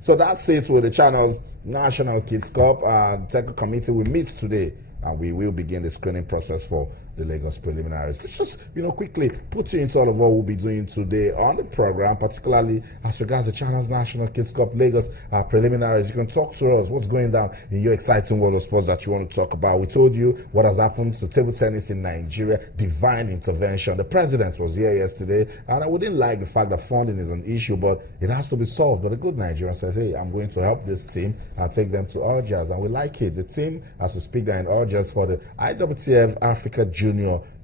So that's it with the channel's National Kids Cup. The technical committee will meet today, and we will begin the screening process for the Lagos preliminaries. Let's just, quickly put you into all of what we'll be doing today on the program, particularly as regards the channel's National Kids Cup Lagos preliminaries. You can talk to us. What's going down in your exciting world of sports that you want to talk about? We told you what has happened to table tennis in Nigeria. Divine intervention. The president was here yesterday, and we didn't like the fact that funding is an issue, but it has to be solved. But a good Nigerian says, hey, I'm going to help this team and take them to Algiers, and we like it. The team, as we speak, are in Algiers for the IWTF Africa Junior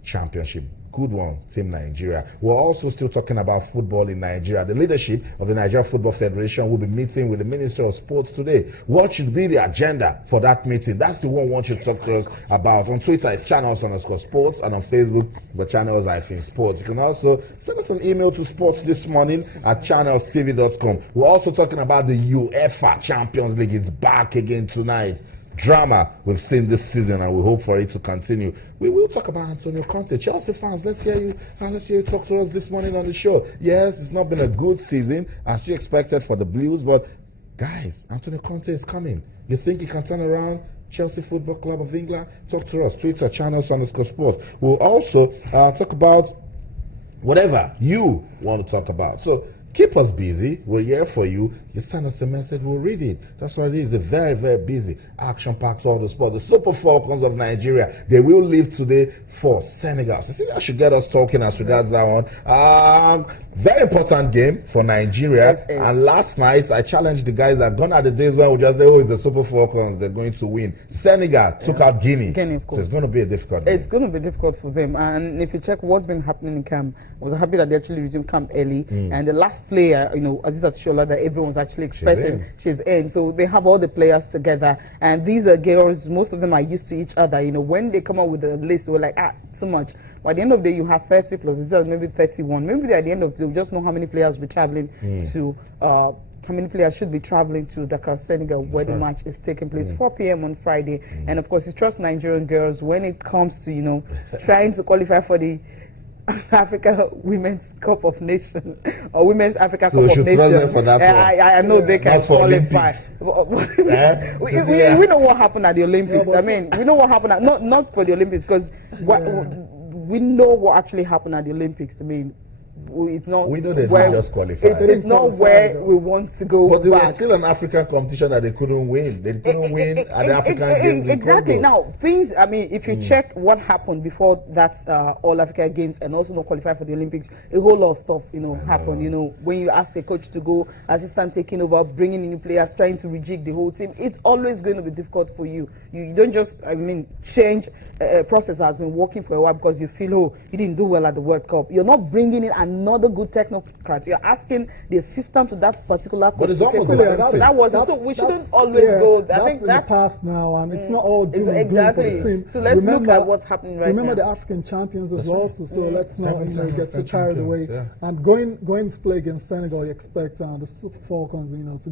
Championship. Good one, Team Nigeria. We're also still talking about football in Nigeria. The leadership of the Nigeria Football Federation will be meeting with the Minister of Sports today. What should be the agenda for that meeting? That's the one we want you to talk to us about. On Twitter, it's channels_sports, and on Facebook, the channels-sports. You can also send us an email to sportsthismorning@channelstv.com. We're also talking about the UEFA Champions League. It's back again tonight. Drama we've seen this season, and we hope for it to continue. We will talk about Antonio Conte. Chelsea fans, let's hear you talk to us this morning on the show. Yes, it's not been a good season as you expected for the Blues, but guys, Antonio Conte is coming. You think he can turn around Chelsea Football Club of England? Talk to us. Twitter, channels_sports. We'll also talk about whatever you want to talk about. So keep us busy. We're here for you. You send us a message, we'll read it. That's what it is. They're very, very busy. Action-packed all the sport. The Super Falcons of Nigeria, they will leave today for Senegal. So I should get us talking as regards that one. Very important game for Nigeria. And last night, I challenged the guys that gone are the days when we just say, oh, it's the Super Falcons, they're going to win. Senegal took out Guinea. Of course. So it's going to be a difficult game. It's going to be difficult for them. And if you check what's been happening in camp, I was happy that they actually resumed camp early. And the last player, Aziza Shola, that everyone's actually expecting, she's in. So they have all the players together. And these are girls, most of them are used to each other. When they come out with the list, we're like, too much. But at the end of the day, you have 30 plus, maybe 31. Maybe at the end of the day, we just know how many players will be traveling to, how many players should be traveling to Dakar, Senegal, where the match is taking place, 4 p.m. on Friday. And of course, you trust Nigerian girls when it comes to, trying to qualify for the Africa Women's Cup of Nations or Women's Africa Cup of Nations. For that I know they can qualify. We know what happened at the Olympics. We know what happened not for the Olympics, because we know what actually happened at the Olympics. It's not. We know they didn't just qualify. It's not where we want to go. But there was still an African competition that they couldn't win. They couldn't win at the African Games. Exactly. Now, things. If you check what happened before that All Africa Games and also not qualify for the Olympics, a whole lot of stuff, happened. When you ask a coach to go, assistant taking over, bringing in new players, trying to rejig the whole team, it's always going to be difficult for you. You don't just, change a process that has been working for a while because you feel, you didn't do well at the World Cup. You're not bringing in another good technocrat. You're asking the assistant to that particular coach. But it's almost the same thing. So we shouldn't always go. I think that's in the past now, and it's not all doom and doom for the team. So let's look at what's happening right now. Remember the African champions as well. So let's not get so carried away. Yeah. And going to play against Senegal, you expect the Super Falcons, to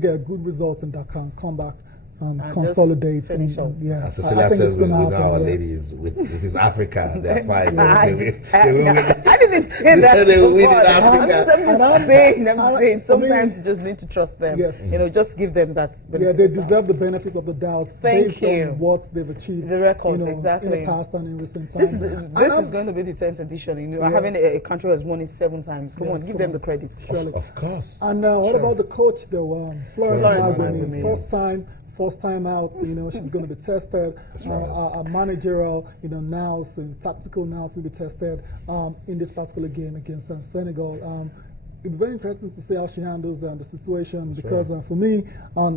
get a good result in Dakar and come back and consolidate. As Cecilia says, we know our ladies with his Africa, they're fine. I didn't say that. They will win in Africa. I'm saying sometimes you just need to trust them. Yes. Just give them that benefit. Yeah, they deserve the benefit of the doubt based on what they've achieved. The record, exactly. In the past and in recent times. This is going to be the 10th edition. Having a country has won it 7 times. Come on, give them the credit. Of course. And what about the coach though? Florence Magbemi, first time out, she's going to be tested. A managerial, nous, tactical nous will be tested in this particular game against Senegal. It's very interesting to see how she handles the situation because for me,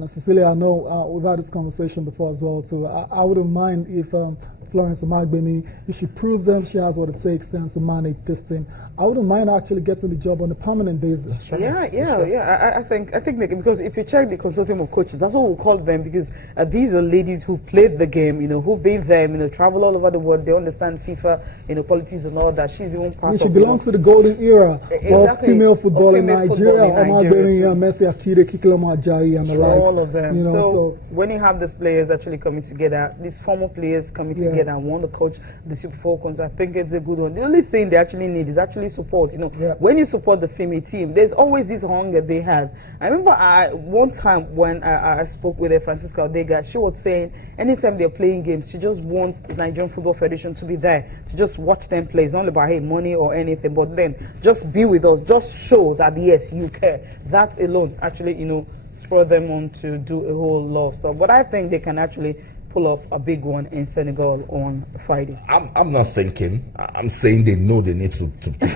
Cecilia, I know we've had this conversation before as well too. I wouldn't mind if Florence Magbemi, if she proves them she has what it takes then to manage this thing. I wouldn't mind actually getting the job on a permanent basis. I think because if you check the consortium of coaches, that's what we call them, because these are ladies who played the game, who've been there, travel all over the world. They understand FIFA, politics and all that. She's even part of. She belongs to the golden era of female football in Nigeria. Messi, Akide, Kikilama Ajayi, and the likes. All of them. So when you have these players actually coming together, these former players coming together, together and want to coach the Super Falcons. I think it's a good one. The only thing they actually need is actually support. You know, when you support the female team, there's always this hunger they have. I remember one time when I spoke with Francisca Odega, she was saying anytime they're playing games, she just wants the Nigerian Football Federation to be there to just watch them play. It's not about hey, money or anything, but then just be with us, just show that yes, you care. That alone actually, you know, spur them on to do a whole lot of stuff. But I think they can actually pull off a big one in Senegal on Friday. I'm not thinking. I'm saying they know they need to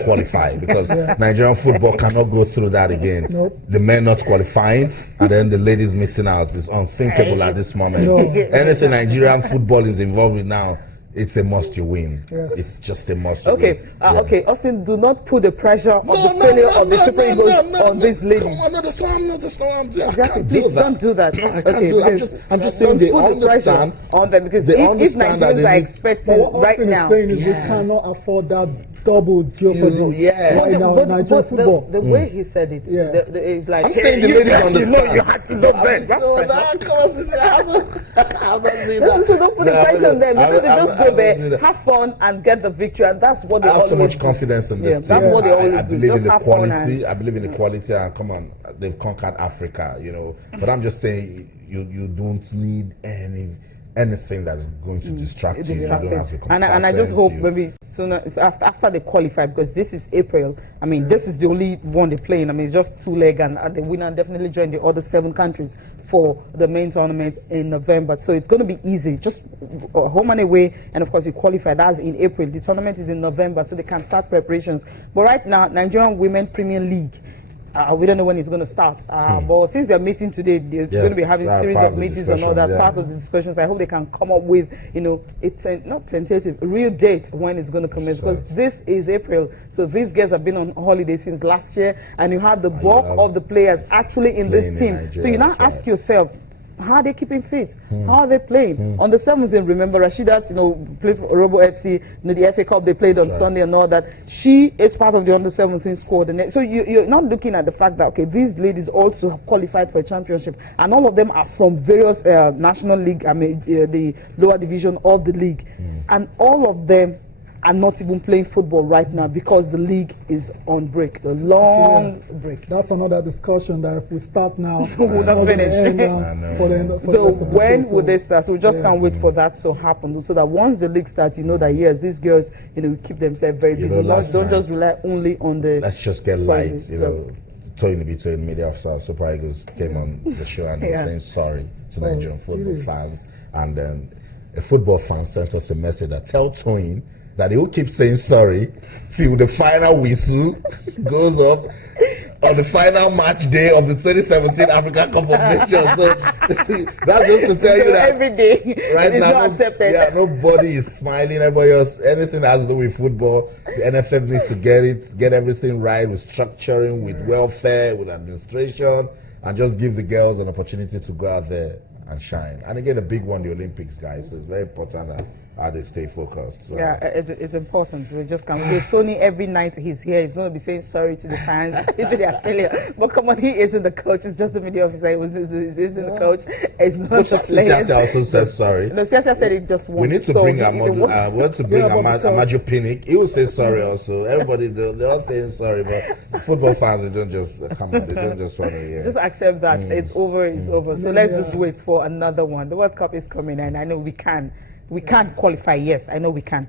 qualify because Nigerian football cannot go through that again. Nope. The men not qualifying and then the ladies missing out is unthinkable at this moment. Anything Nigerian football is involved with now, it's a must you win. Yes. It's just a must okay, you win. Okay, Austin, do not put the pressure of the failure of the Super Eagles on these ladies. Come on, that's what I'm doing. Exactly. Please don't do that. No, I can't do that. I'm just saying they understand. On them because they if understand that Nigerians are expecting what right Austin now, is saying is we cannot afford that double jeopardy right now in Nigerian football. The way he said it, it's like I'm saying the ladies understand. You know, you have to know best. That's I'm not saying that. So don't put the pressure on them. They just go there, have fun, and get the victory, and that's what they I have always so much do. confidence in this team. That's what they always I do. believe Just in the have fun quality. I believe in the quality, and come on, they've conquered Africa, you know. But I'm just saying, you don't need anything that's going to distract you. You don't have to and I just hope maybe sooner, after they qualify, because this is April. I mean, this is the only one they're playing. I mean, it's just 2 leg, and the winner definitely join the other 7 countries for the main tournament in November. So it's going to be easy, just home and away, and of course you qualify. That's in April. The tournament is in November, so they can start preparations. But right now, Nigerian Women Premier League, we don't know when it's going to start. But since they're meeting today, they're going to be having a series of meetings and all that, part of the discussions. I hope they can come up with, you know, it's not tentative, a real date when it's going to commence, because this is April. So these guys have been on holiday since last year, and you have the bulk of the players actually in this team. So you now ask yourself, how are they keeping fit? How are they playing? On the 7th, remember Rashidat, you know, played for Robo FC, you know, the FA Cup they played on Sunday and all that. She is part of the under 17 squad. And so you're not looking at the fact that, okay, these ladies also have qualified for a championship, and all of them are from various national league, I mean, the lower division of the league. And all of them are not even playing football right now because the league is on break, the long break. That's another discussion that if we start now, we'll not finish. So when would they start? So we just can't wait for that to happen, so that once the league starts, you know that yes, these girls, you know, keep themselves very busy. Don't just rely only on the. Let's just get light, you know. Tony between media officer Super Eagles came on the show and was saying sorry to Nigerian football fans, and then a football fan sent us a message that tell Tony that he will keep saying sorry till the final whistle goes off on the final match day of the 2017 African Cup of Nations. So that's just to tell you that every day right now, not accepted. Yeah, nobody is smiling. Everybody else, anything that has to do with football, the NFF needs to get everything right with structuring, with welfare, with administration, and just give the girls an opportunity to go out there and shine. And again, a big one, the Olympics, guys. So it's very important that how they stay focused. So. Yeah, it's important. We just can't. So Tony, every night he's here, he's going to be saying sorry to the fans if they are failure. But come on, he isn't the coach. It's just the media officer. He isn't the coach. It's not Coach the players. also said sorry. No, Siasia said it just once. We need to bring Amaju Pinnick. He will say sorry also. Everybody, they're all saying sorry, but football fans, they don't just come on. They don't just want to hear. Just accept that it's over. It's over. So let's just wait for another one. The World Cup is coming, and I know we can. We can't qualify, yes, I know we can.